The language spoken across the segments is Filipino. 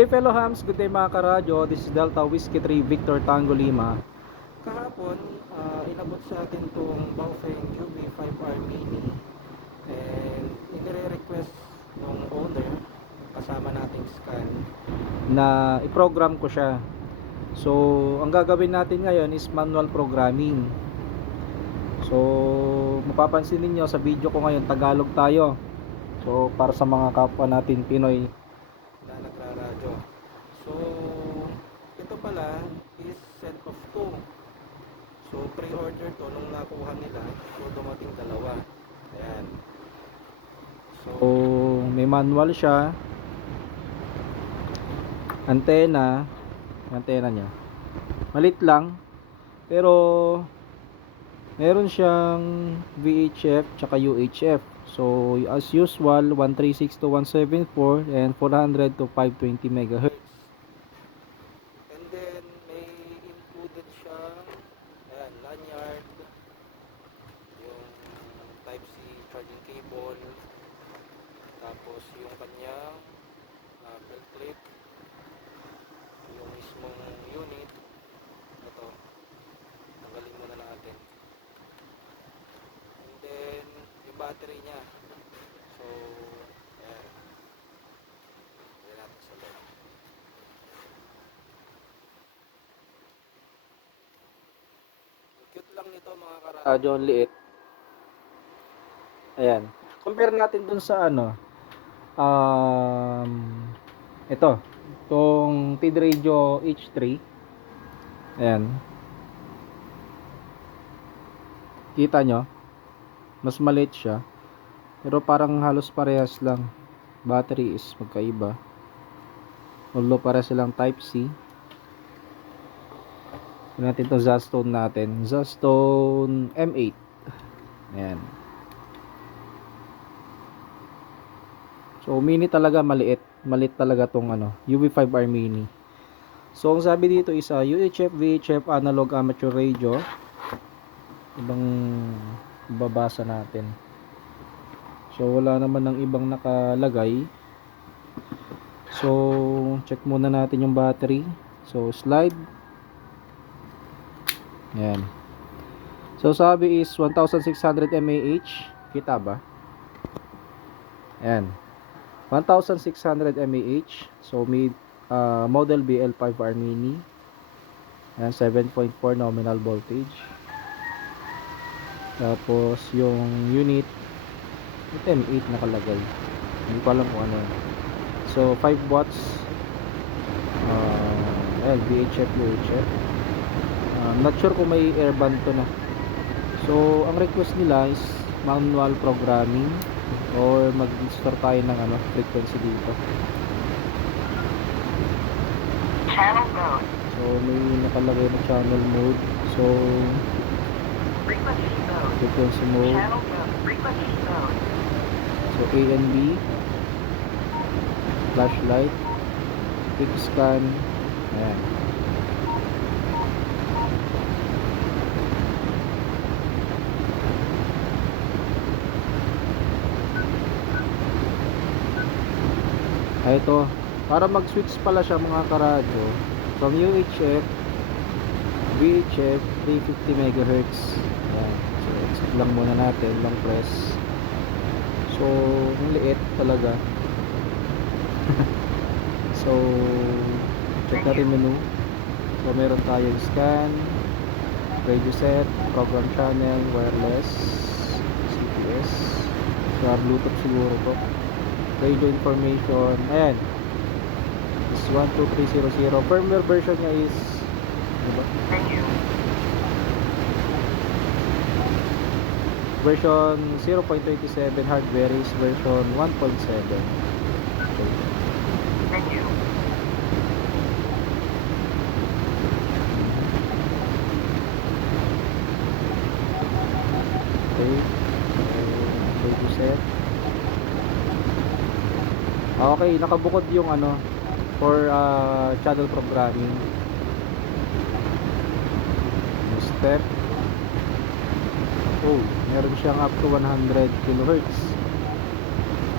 day fellow hams, good day mga karadyo. This is Delta Whiskey 3 Victor Tango Lima. Kahapon, inabot sa atin itong Baofeng UV5R Mini. And inire-request ng owner, kasama nating scan, na i-program ko siya. So, ang gagawin natin ngayon is manual programming. So, mapapansin ninyo sa video ko ngayon, Tagalog tayo. So, para sa mga kapwa natin Pinoy na nagraradyo. So, ito pala is set of 2. So, pre-order to nung nakuha nila. So, dumating dalawa. Ayan. So, may manual siya. Antena niya. Malit lang. Pero, meron siyang VHF tsaka UHF. So, as usual, 136 to 174 and 400 to 520 MHz. And then, may included siyang lanyard, yung Type-C charging cable, tapos yung kanyang belt clip, yung mismong unit. Ito, tanggalin muna natin. And then, yung battery niya. So, ayan. Ayan natin sa loob. Cute lang nito mga karadyo, ang liit. Ayan. Compare natin dun sa ito. Itong TID Radio H3. Ayan. Kita nyo? Mas maliit siya. Pero parang halos parehas lang. Battery is magkaiba. Although para silang Type-C. Ito natin itong Zastone natin. Zastone M8. Ayan. So mini talaga, maliit. Maliit talaga tong UV5R Mini. So ang sabi dito is UHF, VHF, analog amateur radio. Ibang babasa natin. So wala naman ng ibang nakalagay. So check muna natin yung battery. So slide. Ayan. So sabi is 1600 mAh. Kita ba? Ayan. 1600 mAh. So may model BL5R Mini. Ayan, 7.4 nominal voltage. Tapos yung unit M8 nakalagay. Hindi ko alam kung ano. So 5 watts. VHF, UHF. Not sure kung may airband to na. So ang request nila is manual programming or mag-install tayo ng frequency dito. Channel mode. So may nakalagay na channel mode. So Frequency mode. frequency mode. Channel mode. Frequency mode. So A and B, flashlight, quick scan. Ayan. Ito, para mag-switch pala siya mga karadyo from UHF VHF 350 MHz. Ayan. So exit lang muna natin, long press. So ang liit talaga. So check natin menu. So meron tayong scan, radio set, program channel, wireless, CPS, Bluetooth siguro to, radio information. Ayan, is 12300. Firmware version niya is diba? Version 0.27. Hardware is version 1.7. Okay. Menu. Okay. Radio set. Okay, nakabukod yung for channel programming. Step. Oh, meron siyang up to 100 kHz.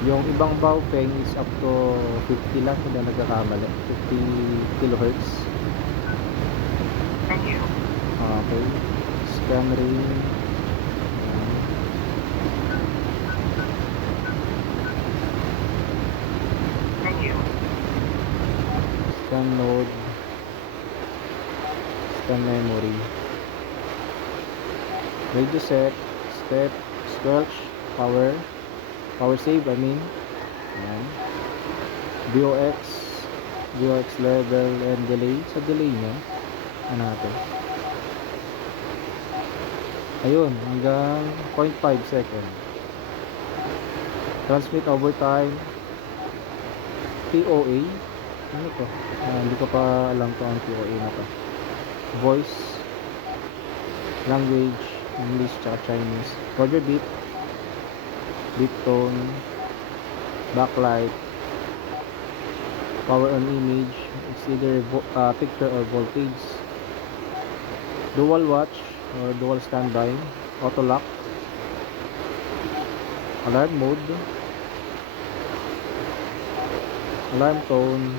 Yung ibang Baofeng is up to 50 lang, hindi na nagkakamali. 50 kilohertz. Menu. Okay. Scan ring. Menu. Scan node. Scan memory. Radio set. Step. Squelch. Power. Power save, I mean. Ayan. VOX. VOX level and delay. Sa delay niya, ano natin? Ayun, hanggang 0.5 second. Transmit over time. TOA. Ano to? Hindi ko pa alam to ang TOA na to. Voice. Language. English tsaka Chinese. Audio beat. Beat tone. Backlight. Power on image. It's either picture or voltage. Dual watch or dual standby. Auto lock. Alarm mode. Alarm tone.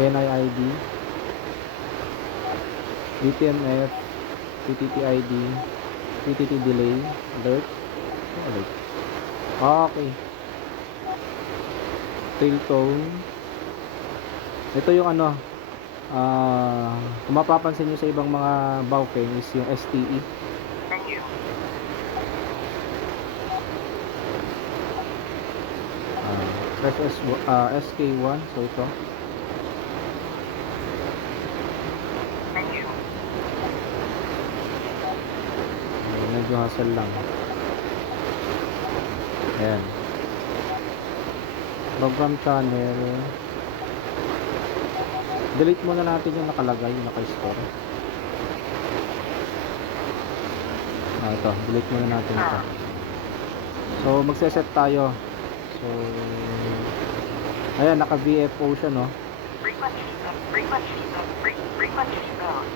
NIID. DTMF. PTTID. PTT delay. Alert. Alert. Okay. Tail tone. Ito yung ano, kung mapapansin nyo sa ibang mga Baofeng is yung STE. Menu. Press SK1. So ito. Menu. Medyo hassle lang. Ayan. Program channel. Delete muna natin yung nakalagay, yung naka-store. Ito, delete muna natin ito. So, magse-set tayo. So, ayan, naka VFO siya, no? Frequency mode.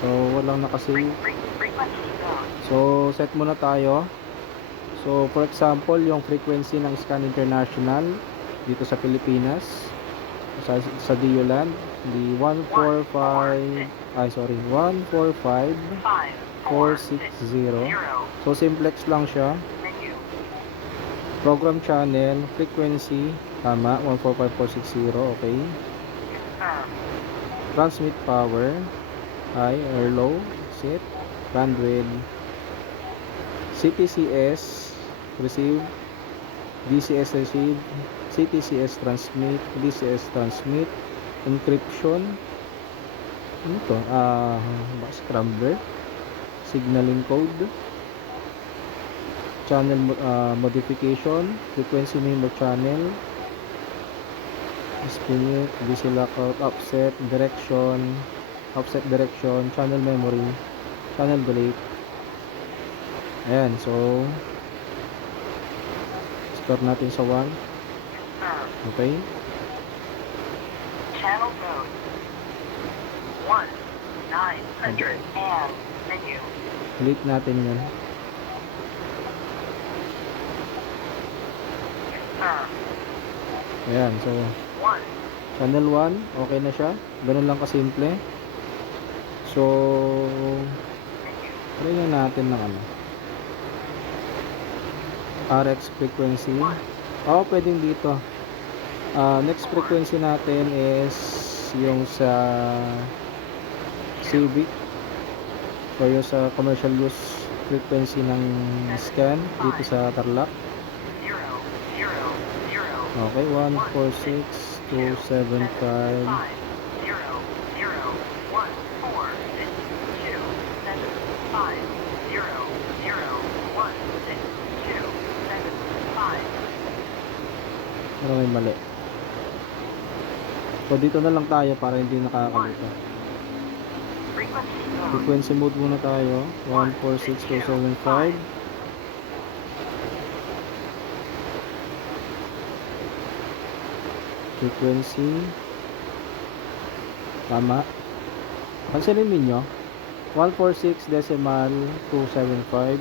So, walang nakasave. Frequency mode. So, set muna tayo. So, for example, yung frequency ng Scan International dito sa Pilipinas, sa DULAND, di 145, 145,460. So, simplex lang siya. Menu. Program channel, frequency, tama, 145,460, okay. Confirm. Transmit power, high or low, set, bandwidth, CTCS, receive, DCS receive, CTCS transmit, DCS transmit, encryption, ano to? Scrambler, signaling code, channel modification, frequency name of channel, spin, DC lockout, offset direction, channel memory, channel delete. Ayan, so store natin sa 1. Confirm. Okay. Channel mode. 1,900 and menu. Delete natin yun. Confirm. Ayan, so 1. channel 1, okay na siya. Ganun lang kasimple. So, Menu. try na natin ng ano, RX frequency. Pwedeng dito. Next frequency natin is yung sa Civic o yung sa commercial use frequency ng scan dito sa Tarlac. 0, 0, 0. Okay, 146,275. 0, 0, 1, 4, 6, 2, 7, 5, 0, 0, 1, 6, 2, 7, 5. Pero may mali. So dito na lang tayo para hindi nakakalito. Frequency mode. Frequency mode muna tayo. 146,275. Frequency. Tama. Pansinin ninyo. 146 decimal 275.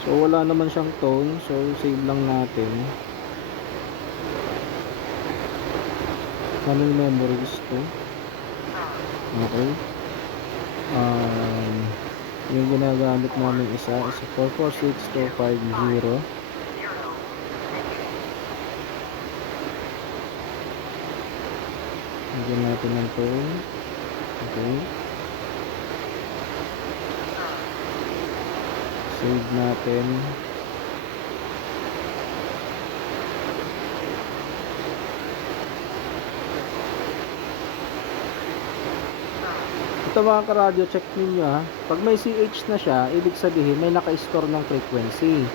So wala naman siyang tone, so save lang natin. Channel memory is 2. Okay. Yung ginagamit namin isa is 446250. Lagyan natin ng tone. Okay. Save natin. Ito mga karadyo, check ninyo ha. Pag may CH na siya, ibig sabihin may naka-store ng frequency.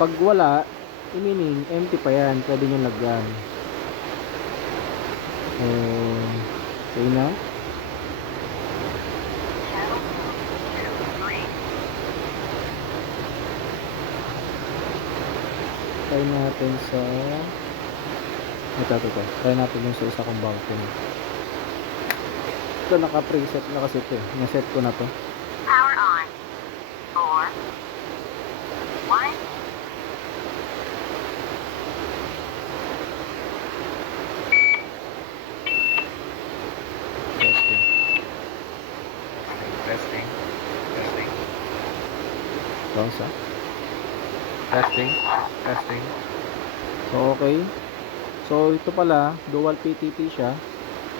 Pag wala, meaning empty pa yan. Pwede nyo lagyan. Okay na. Channel 2, 3. Try natin sa ito. Try natin yung sa isa kong balcony. Ito naka-preset na kasi ito eh. Naset ko na to. Power on. 4, 1. Testing. Testing. Bounce ha. Testing. Testing. So okay. So ito pala, dual PTT siya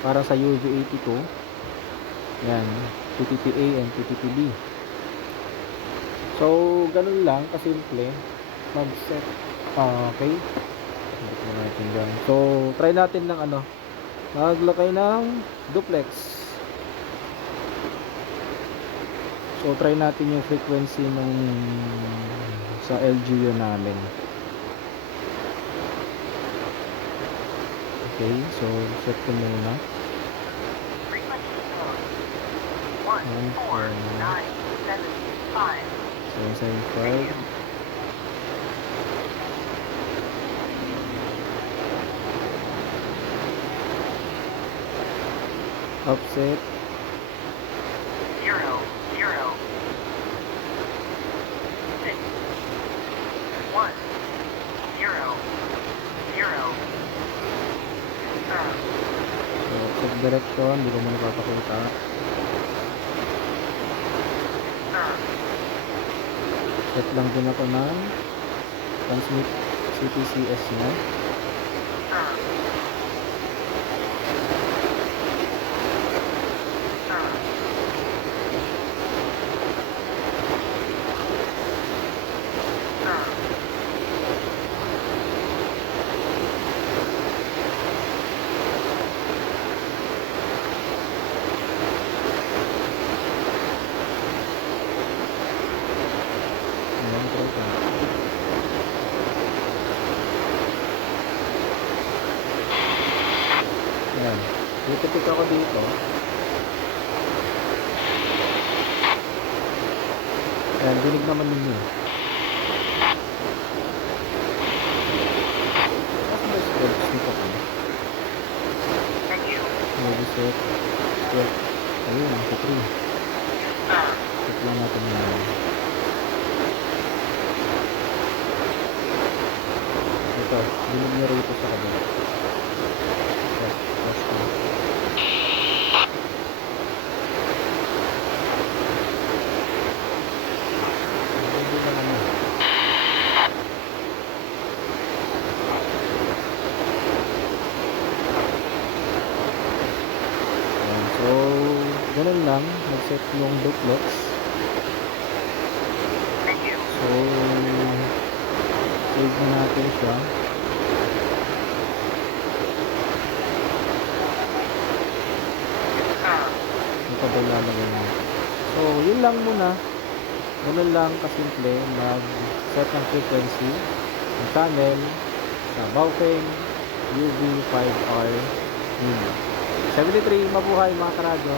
para sa UV82. Yan, PTT-A and PTT-B. So ganun lang kasimple mag-set. Okay. Ito natin dyan. So try natin ng ano, maglagay ng duplex. So try natin yung frequency ng sa LGU namin. Okay, so set ko muna. Frequency mode. 14975. 775. Offset. 0, 0. 6, 1, 0, 0. Confirm. So offset direction, hindi ko muna papakita. Confirm. Set lang din ako ng transmit CTCS niya. Confirm. Confirm. Confirm. Ayan, try ko. Ayan. Dito ako dito. Ayan, dinig naman ninyo. Tapos may spread dito ko. Menu. Maybe set. Set. Ayun, nasa 3. Confirm. Set lang natin yan. Ito, dinig nyo rito sa kabila. Set. Test ko. Hindi lang ano. Ayan, so, ganun lang. Mag-set yung duplex. Menu. So, save na natin siya. Confirm. Ito ba lalagay natin? So, yun lang muna. Ganun lang kasimple mag-set ng frequency ng channel sa Baofeng UV5R Mini. 73, mabuhay mga karadyo.